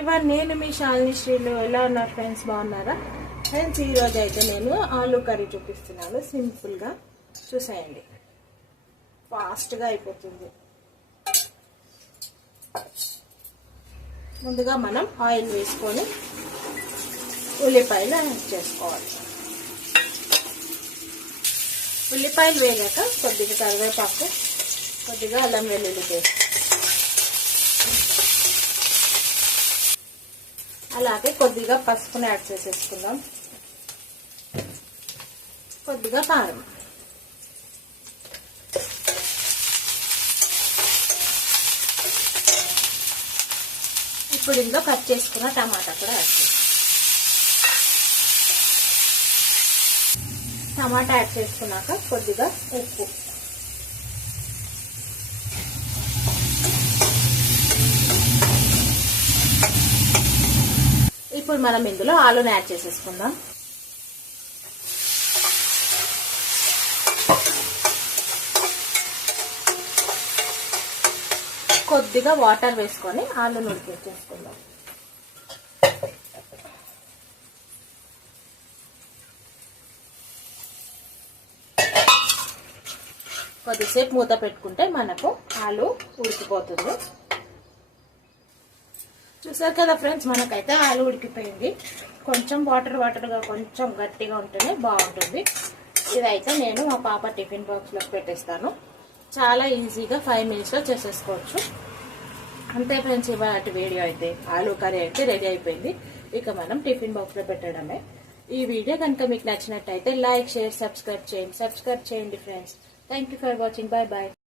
ఇవాళ నేను మీ శాలిని శ్రీలు ఎలా ఉన్నారు ఫ్రెండ్స్, బాగున్నారా ఫ్రెండ్స్? ఈరోజు అయితే నేను ఆలూ కర్రీ చూపిస్తున్నాను. సింపుల్గా చూసేయండి, ఫాస్ట్గా అయిపోతుంది. ముందుగా మనం ఆయిల్ వేసుకొని ఉల్లిపాయలు యాడ్ చేసుకోవాలి. ఉల్లిపాయలు వేగాక కొద్దిగా కరివేపాకు, కొద్దిగా అల్లం వెల్లుల్లి పేస్ట్, అలాగే కొద్దిగా పసుపుని యాడ్ చేసేసుకుందాం. కొద్దిగా కారం, ఇప్పుడు ఇందులో కట్ చేసుకున్న టమాటా కూడా యాడ్ చేస్తాం. టమాటా యాడ్ చేసుకున్నాక కొద్దిగా ఉప్పు, ఇప్పుడు మనం ఇందులో ఆలూని యాడ్ చేసేసుకుందాం. కొద్దిగా వాటర్ వేసుకొని ఆలూని ఉడికించేసుకుందాం. కొద్దిసేపు మూత పెట్టుకుంటే మనకు ఆలు ఉడికిపోతుంది. చూసారు కదా ఫ్రెండ్స్, మనకైతే ఆలు ఉడికిపోయింది. కొంచెం వాటర్గా కొంచెం గట్టిగా ఉంటేనే బాగుంటుంది. ఇదైతే నేను మా పాప టిఫిన్ బాక్స్లోకి పెట్టేస్తాను. చాలా ఈజీగా 5 మినిట్స్లో చేసేసుకోవచ్చు. అంతే ఫ్రెండ్స్, ఇవాళ వీడియో అయితే ఆలూ కర్రీ అయితే రెడీ అయిపోయింది. ఇక మనం టిఫిన్ బాక్స్లో పెట్టడమే. ఈ వీడియో కనుక మీకు నచ్చినట్టయితే లైక్, షేర్, సబ్స్క్రైబ్ చేయండి friends. Thank you for watching. Bye bye.